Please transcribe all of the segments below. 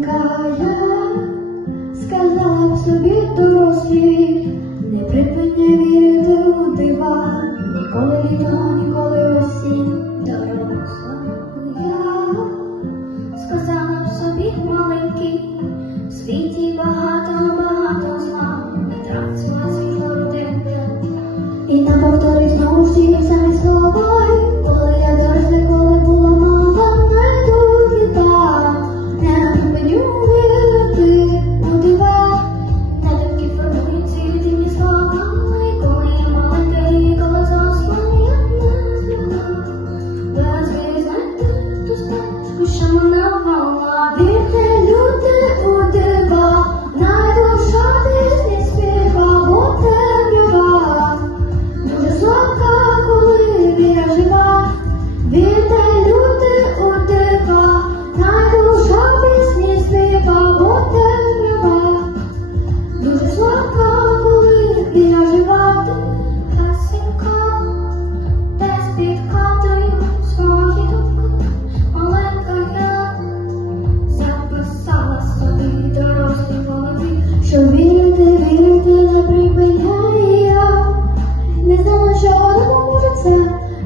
Маленька я сказала б собі дорослі, не припиняй вірити у дива, ніколи літо, ніколи осінь, сказала б собі маленький, в світі багато, багато зла, не трансла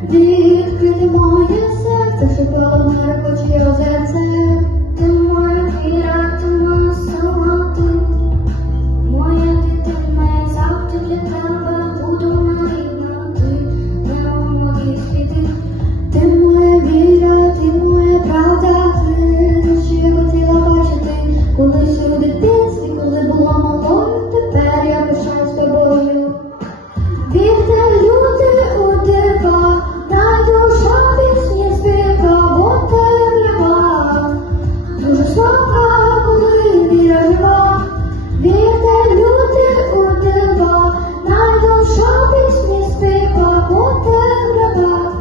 Deus. Ходиш містих, бабу та граба,